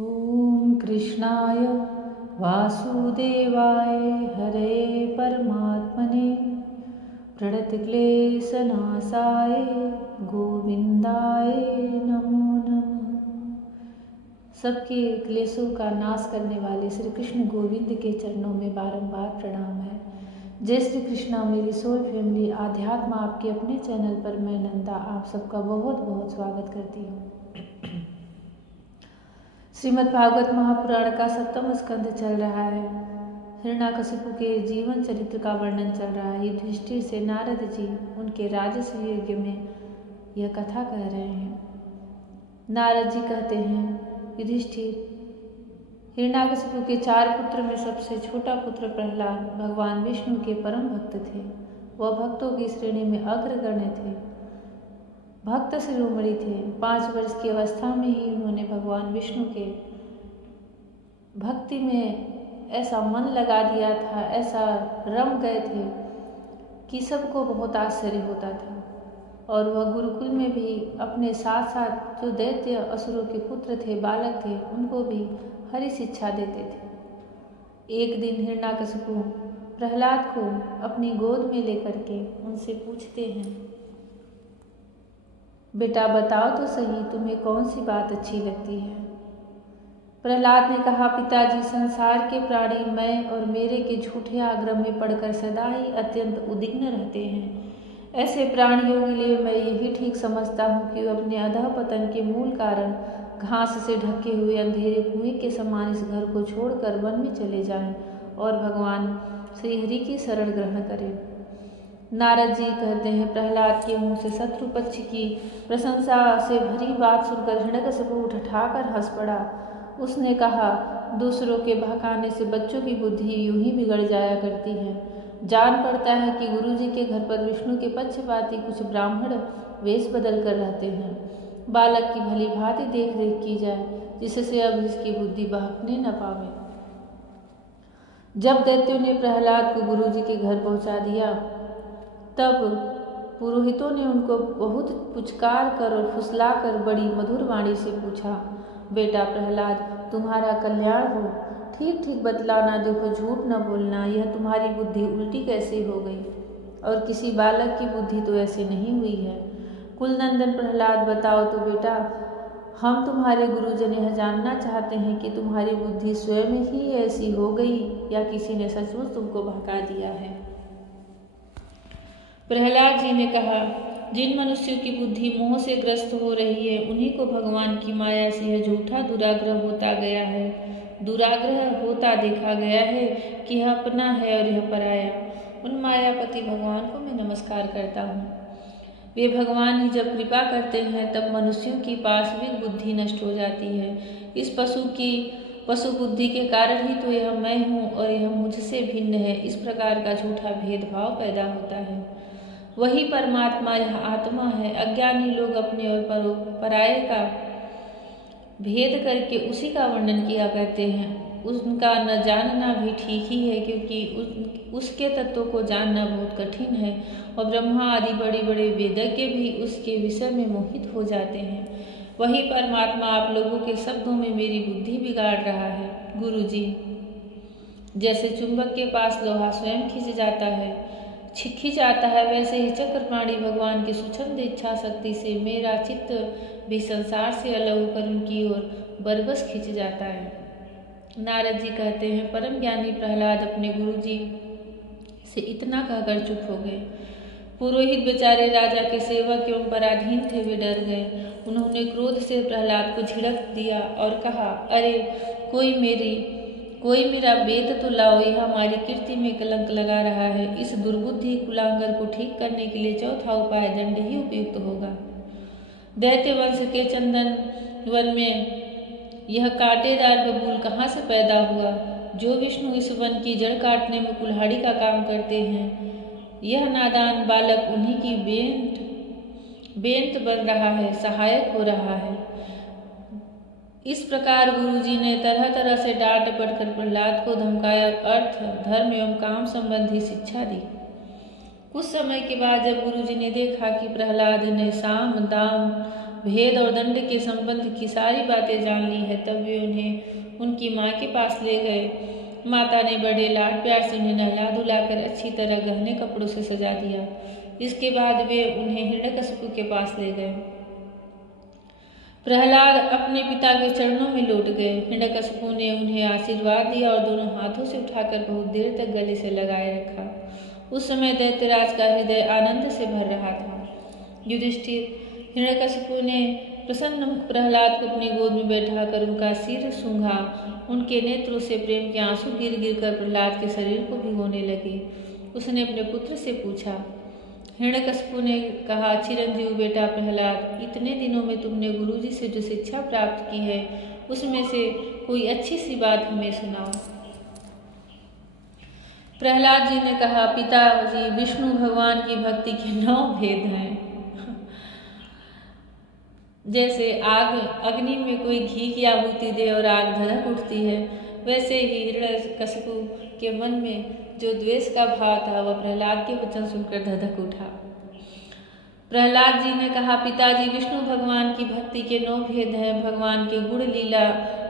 ॐ कृष्णाय वासुदेवाय हरे परमात्मने प्रणतक्लेशनाशाय गोविंदाय नमो नमः। सबके क्लेशों का नाश करने वाले श्री कृष्ण गोविंद के चरणों में बारंबार प्रणाम है। जय श्री कृष्णा। मेरी सोल फैमिली आध्यात्म आपके अपने चैनल पर मैं नंदा आप सबका बहुत बहुत स्वागत करती हूँ। श्रीमद् भागवत महापुराण का 7वां स्कंद चल रहा है। हिरण्याकशिपु के जीवन चरित्र का वर्णन चल रहा है। युधिष्ठिर से नारद जी उनके राजस्व यज्ञ में यह कथा कह रहे हैं। नारद जी कहते हैं, युधिष्ठिर, हिरण्याकशिपु के 4 पुत्र में सबसे छोटा पुत्र प्रहलाद भगवान विष्णु के परम भक्त थे। वह भक्तों की श्रेणी में अग्रगण्य थे, भक्त शिरोमणि थे। 5 वर्ष की अवस्था में ही उन्होंने भगवान विष्णु के भक्ति में ऐसा मन लगा दिया था, ऐसा रम गए थे कि सबको बहुत आश्चर्य होता था। और वह गुरुकुल में भी अपने साथ साथ जो दैत्य असुरों के पुत्र थे, बालक थे, उनको भी हरि शिक्षा देते थे। एक दिन हिरण्याकशिपु प्रहलाद को अपनी गोद में लेकर के उनसे पूछते हैं, बेटा बताओ तो सही, तुम्हें कौन सी बात अच्छी लगती है। प्रहलाद ने कहा, पिताजी, संसार के प्राणी मैं और मेरे के झूठे आग्रह में पड़कर सदा ही अत्यंत उद्विग्न रहते हैं। ऐसे प्राणियों के लिए मैं यही ठीक समझता हूँ कि वे अपने अधः पतन के मूल कारण घास से ढके हुए अंधेरे कुएं के समान इस घर को छोड़कर वन में चले जाएं और भगवान श्रीहरि की शरण ग्रहण करें। नारद जी कहते हैं, प्रहलाद के मुंह से शत्रु पक्ष की प्रशंसा से भरी बात सुनकर हिरण्यकशिपु ठठाकर हंस पड़ा। उसने कहा, दूसरों के बहकाने से बच्चों की बुद्धि यूं ही बिगड़ जाया करती है। जान पड़ता है कि गुरुजी के घर पर विष्णु के पक्षपाती कुछ ब्राह्मण वेश बदल कर रहते हैं। बालक की भली भांति देख रेख की जाए, जिससे अब इसकी बुद्धि बहकने न पावे। जब दैत्यों ने प्रहलाद को गुरुजी के घर पहुंचा दिया, तब पुरोहितों ने उनको बहुत पुचकार कर और फुसला कर बड़ी मधुर वाणी से पूछा, बेटा प्रहलाद, तुम्हारा कल्याण हो, ठीक ठीक बतलाना, देखो झूठ न बोलना, यह तुम्हारी बुद्धि उल्टी कैसे हो गई? और किसी बालक की बुद्धि तो ऐसे नहीं हुई है। कुलनंदन प्रहलाद, बताओ तो बेटा, हम तुम्हारे गुरुजन यह जानना चाहते हैं कि तुम्हारी बुद्धि स्वयं ही ऐसी हो गई या किसी ने सचमुच तुमको बहका दिया है। प्रहलाद जी ने कहा, जिन मनुष्यों की बुद्धि मोह से ग्रस्त हो रही है, उन्हीं को भगवान की माया से यह झूठा दुराग्रह होता गया है। दुराग्रह होता देखा गया है कि यह अपना है और यह पराया। उन मायापति भगवान को मैं नमस्कार करता हूँ। वे भगवान ही जब कृपा करते हैं तब मनुष्यों की पाशविक बुद्धि नष्ट हो जाती है। इस पशु बुद्धि के कारण ही तो यह मैं हूँ और यह मुझसे भिन्न है, इस प्रकार का झूठा भेदभाव पैदा होता है। वही परमात्मा यह आत्मा है। अज्ञानी लोग अपने और पराये का भेद करके उसी का वर्णन किया करते हैं। उनका न जानना भी ठीक ही है, क्योंकि उसके तत्वों को जानना बहुत कठिन है और ब्रह्मा आदि बड़े बड़े वेदज्ञ भी उसके विषय में मोहित हो जाते हैं। वही परमात्मा आप लोगों के शब्दों में मेरी बुद्धि बिगाड़ रहा है। गुरुजी, जैसे चुंबक के पास लोहा स्वयं खिंच आता है, वैसे ही चक्रपाणी भगवान की स्वच्छंद इच्छा शक्ति से मेरा चित्त भी संसार से अलग होकर उनकी ओर बरबस खिंच जाता है। नारद जी कहते हैं, परम ज्ञानी प्रहलाद अपने गुरुजी से इतना कहकर चुप हो गए। पुरोहित बेचारे राजा के सेवक एवं पराधीन थे, वे डर गए। उन्होंने क्रोध से प्रहलाद को झिड़क दिया और कहा, अरे कोई मेरा वेद तो लाओ, यह हमारी कीर्ति में कलंक लगा रहा है। इस दुर्बुद्धि कुलांगर को ठीक करने के लिए चौथा उपाय दंड ही उपयुक्त होगा। दैत्य वंश के चंदन वन में यह कांटेदार बबूल कहाँ से पैदा हुआ? जो विष्णु इस वन की जड़ काटने में कुल्हाड़ी का काम करते हैं, यह नादान बालक उन्हीं की बेंत बन रहा है, सहायक हो रहा है। इस प्रकार गुरुजी ने तरह तरह से डांट डपट कर प्रहलाद को धमकाया और अर्थ, धर्म एवं काम संबंधी शिक्षा दी। कुछ समय के बाद जब गुरुजी ने देखा कि प्रहलाद ने साम दाम भेद और दंड के संबंध की सारी बातें जान ली है, तब वे उन्हें उनकी माँ के पास ले गए। माता ने बड़े लाड प्यार से उन्हें नहला धुलाकर अच्छी तरह गहने कपड़ों से सजा दिया। इसके बाद वे उन्हें हिरण्यकशिपु के पास ले गए। प्रहलाद अपने पिता के चरणों में लौट गए। हिरण्यकशिपु ने उन्हें आशीर्वाद दिया और दोनों हाथों से उठाकर बहुत देर तक गले से लगाए रखा। उस समय दैत्यराज का हृदय आनंद से भर रहा था। युधिष्ठिर, हिरण्यकशिपु ने प्रसन्न मुख प्रहलाद को अपनी गोद में बैठाकर उनका सिर सूंघा। उनके नेत्रों से प्रेम के आंसू गिर गिर कर प्रहलाद के शरीर को भिगोने लगे। उसने अपने पुत्र से पूछा। हिरण्यकशिपु ने कहा, चिरंजीव बेटा प्रहलाद, इतने दिनों में तुमने गुरुजी से जो शिक्षा प्राप्त की है उसमें से कोई अच्छी सी बात हमें सुनाओ। प्रहलाद जी ने कहा, पिताजी, विष्णु भगवान की भक्ति के 9 भेद हैं। जैसे आग अग्नि में कोई घी की आहुति दे और आग धधक उठती है, वैसे ही हिरण्यकशिपु के मन में जो द्वेष का भाव था वह प्रहलाद के वचन सुनकर धधक उठा। प्रहलाद जी ने कहा, पिताजी, विष्णु भगवान की भक्ति के 9 भेद हैं। भगवान के गुण लीला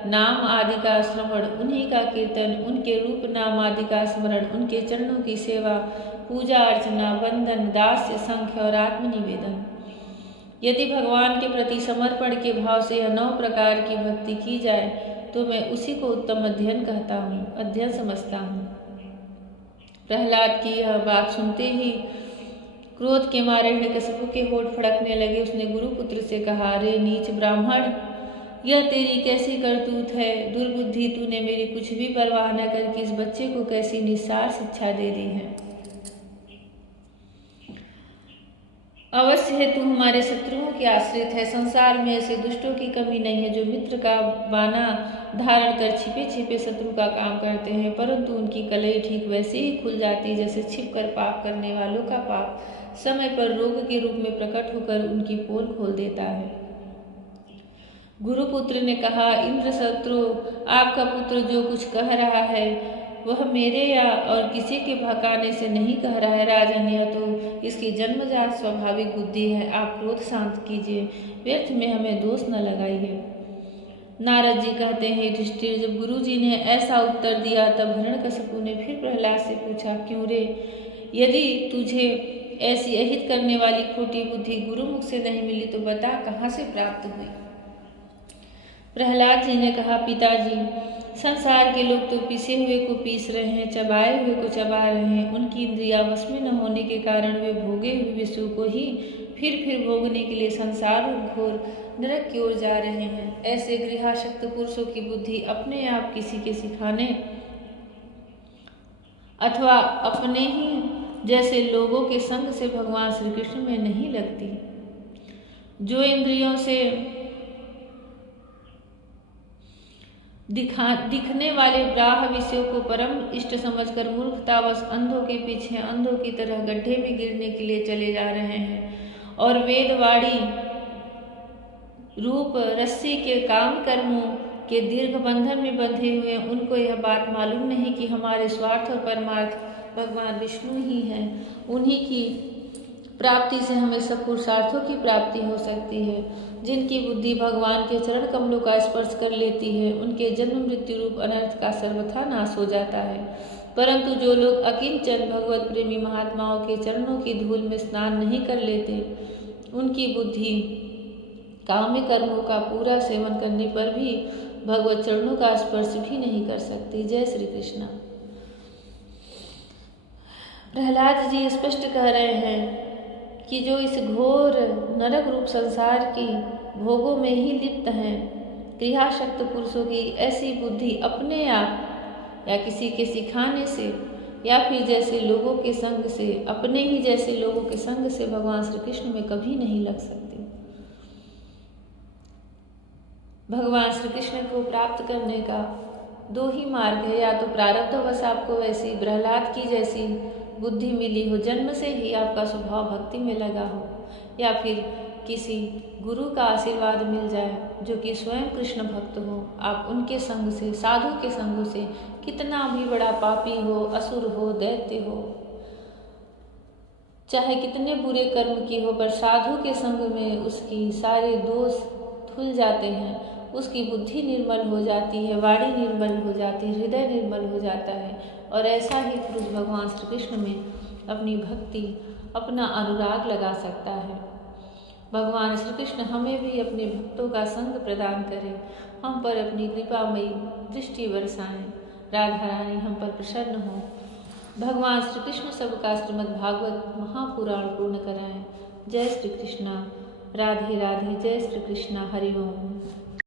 नाम आदि का श्रवण, उन्हीं का कीर्तन, उनके रूप नाम आदि का स्मरण, उनके चरणों की सेवा, पूजा अर्चना, वंदन, दास्य, संख्य और आत्मनिवेदन। यदि भगवान के प्रति समर्पण के भाव से यह 9 प्रकार की भक्ति की जाए तो मैं उसी को उत्तम अध्ययन समझता हूँ। प्रहलाद की यह बात सुनते ही क्रोध के मारे हिरण्यकशिपु के होठ फड़कने लगे। उसने गुरुपुत्र से कहा, रे नीच ब्राह्मण, यह तेरी कैसी करतूत है? दुर्बुद्धि, तूने मेरी कुछ भी परवाह न करके इस बच्चे को कैसी निस्सार शिक्षा दे दी है। अवश्य है तू हमारे शत्रुओं के आश्रित है। संसार में ऐसे दुष्टों की कमी नहीं है जो मित्र का बाना धारण कर छिपे छिपे शत्रु का काम करते हैं, परंतु उनकी कलई ठीक वैसे ही खुल जाती जैसे छिपकर पाप करने वालों का पाप समय पर रोग के रूप में प्रकट होकर उनकी पोल खोल देता है। गुरुपुत्र ने कहा, इंद्र शत्रु, आपका पुत्र जो कुछ कह रहा है वह मेरे या और किसी के भकाने से नहीं कह रहा है। राजन, यह तो इसकी जन्मजात स्वाभाविक बुद्धि है। आप क्रोध शांत कीजिए, व्यर्थ में हमें दोष न लगाइए। नारद जी कहते हैं, युधिष्ठिर, जब गुरुजी ने ऐसा उत्तर दिया तब हिरण्यकशिपु ने फिर प्रहलाद से पूछा, क्यों रे? यदि तुझे ऐसी अहित करने वाली खोटी बुद्धि गुरुमुख से नहीं मिली तो बता कहाँ से प्राप्त हुई? प्रहलाद जी ने कहा, पिताजी, संसार के लोग तो पिसे हुए को पीस रहे हैं, चबाए हुए को चबा रहे हैं। उनकी इंद्रियां वश में न होने के कारण वे भोगे हुए विषयों को ही फिर भोगने के लिए संसार और घोर नरक की ओर जा रहे हैं। ऐसे गृहाशक्त पुरुषों की बुद्धि अपने आप किसी के सिखाने अथवा अपने ही जैसे लोगों के संग से भगवान श्री कृष्ण में नहीं लगती। जो इंद्रियों से दिखने वाले ब्राह्य विषयों को परम इष्ट समझकर मूर्खतावश अंधों के पीछे अंधों की तरह गड्ढे में गिरने के लिए चले जा रहे हैं और वेदवाणी रूप रस्सी के काम कर्मों के दीर्घ बंधन में बंधे हुए, उनको यह बात मालूम नहीं कि हमारे स्वार्थ और परमार्थ भगवान विष्णु ही हैं। उन्हीं की प्राप्ति से हमें सब पुरुषार्थों की प्राप्ति हो सकती है। जिनकी बुद्धि भगवान के चरण कमलों का स्पर्श कर लेती है उनके जन्म मृत्यु रूप अनर्थ का सर्वथा नाश हो जाता है, परंतु जो लोग अकिंचन भगवत प्रेमी महात्माओं के चरणों की धूल में स्नान नहीं कर लेते उनकी बुद्धि काम्य कर्मों का पूरा सेवन करने पर भी भगवत चरणों का स्पर्श भी नहीं कर सकती। जय श्री कृष्ण। प्रहलाद जी स्पष्ट कह रहे हैं कि जो इस घोर नरक रूप संसार की भोगों में ही लिप्त हैं, गृहाशक्त पुरुषों की ऐसी बुद्धि अपने आप या किसी के सिखाने से या फिर जैसे लोगों के संग से, अपने ही जैसे लोगों के संग से भगवान श्री कृष्ण में कभी नहीं लग सकती। भगवान श्री कृष्ण को प्राप्त करने का 2 ही मार्ग है, या तो प्रारब्धवश आपको वैसी प्रहलाद की जैसी बुद्धि मिली हो, जन्म से ही आपका स्वभाव भक्ति में लगा हो, या फिर किसी गुरु का आशीर्वाद मिल जाए जो कि स्वयं कृष्ण भक्त हो। आप उनके संग से, साधु के संग से, कितना भी बड़ा पापी हो, असुर हो, दैत्य हो, चाहे कितने बुरे कर्म किए हो, पर साधु के संग में उसकी सारे दोष धुल जाते हैं, उसकी बुद्धि निर्मल हो जाती है, वाणी निर्मल हो जाती है, हृदय निर्मल हो जाता है। और ऐसा ही पुरुष भगवान श्री कृष्ण में अपनी भक्ति, अपना अनुराग लगा सकता है। भगवान श्री कृष्ण हमें भी अपने भक्तों का संग प्रदान करें, हम पर अपनी कृपामयी दृष्टि बरसाएं, राधा रानी हम पर प्रसन्न हो। भगवान श्री कृष्ण सबका श्रीमद् भागवत महापुराण पूर्ण कराएं। जय श्री कृष्णा, राधे राधे, जय श्री कृष्णा, हरि ओम।